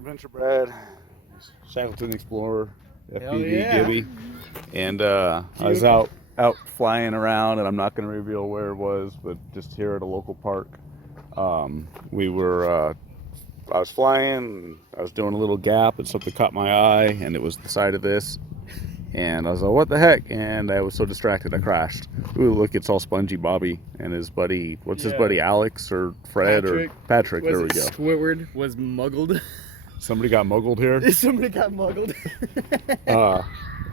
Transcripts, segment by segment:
Adventure Brad, Shackleton Explorer, FPV yeah. Gibby, and I was out flying around, and I'm not going to reveal where it was, but just here at a local park. I was flying, I was doing a little gap, and something caught my eye, and it was the side of this. And I was like, what the heck? And I was so distracted, I crashed. Ooh, look, it's all Spongy Bobby and his buddy. What's his buddy, Alex or Fred Patrick. or Patrick? There we go. Squidward was muggled. Somebody got muggled here. Somebody got muggled.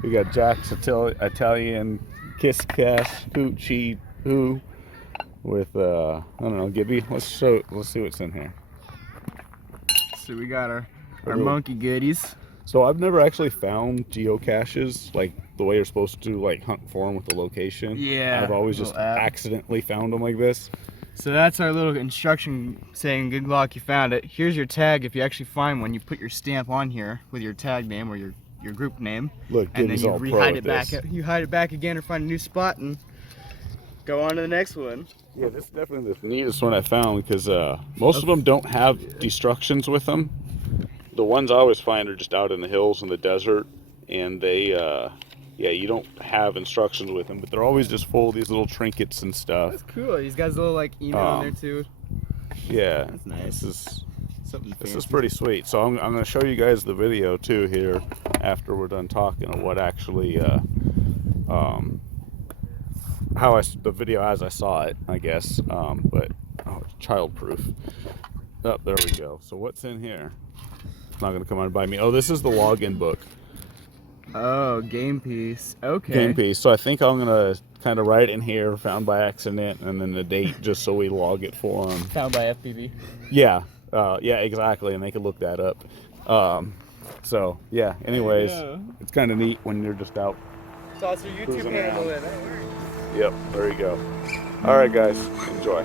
We got Jack's Italian Kiss Cash Coochie Poo with, I don't know, Gibby. Let's see what's in here. So we got our monkey goodies. So I've never actually found geocaches like the way you're supposed to like hunt for them with the location. Yeah. I've always just accidentally found them like this. So that's our little instruction saying good luck, you found it. Here's your tag. If you actually find one, you put your stamp on here with your tag name or your group name. Look, and then you all rehide it back. You hide it back again or find a new spot and go on to the next one. Yeah, this is definitely the neatest one I found because most of them don't have destructions with them. The ones I always find are just out in the hills in the desert, and they, yeah, you don't have instructions with them, but they're always just full of these little trinkets and stuff. That's cool. He's got his little like email on there too. Yeah, that's nice. This is pretty sweet. So I'm going to show you guys the video too here after we're done talking of what actually, the video as I saw it, I guess. But it's child-proof. Oh, there we go. So what's in here? It's not going to come on by me. Oh, this is the login book. Oh, game piece. Okay. Game piece. So I think I'm going to kind of write in here, found by accident, and then the date just so we log it for them. Found by FPV. Yeah. Yeah, exactly. And they can look that up. So, yeah. Anyways, it's kind of neat when you're just out. It's also your YouTube handle in it. Yep. There you go. All right, guys. Enjoy.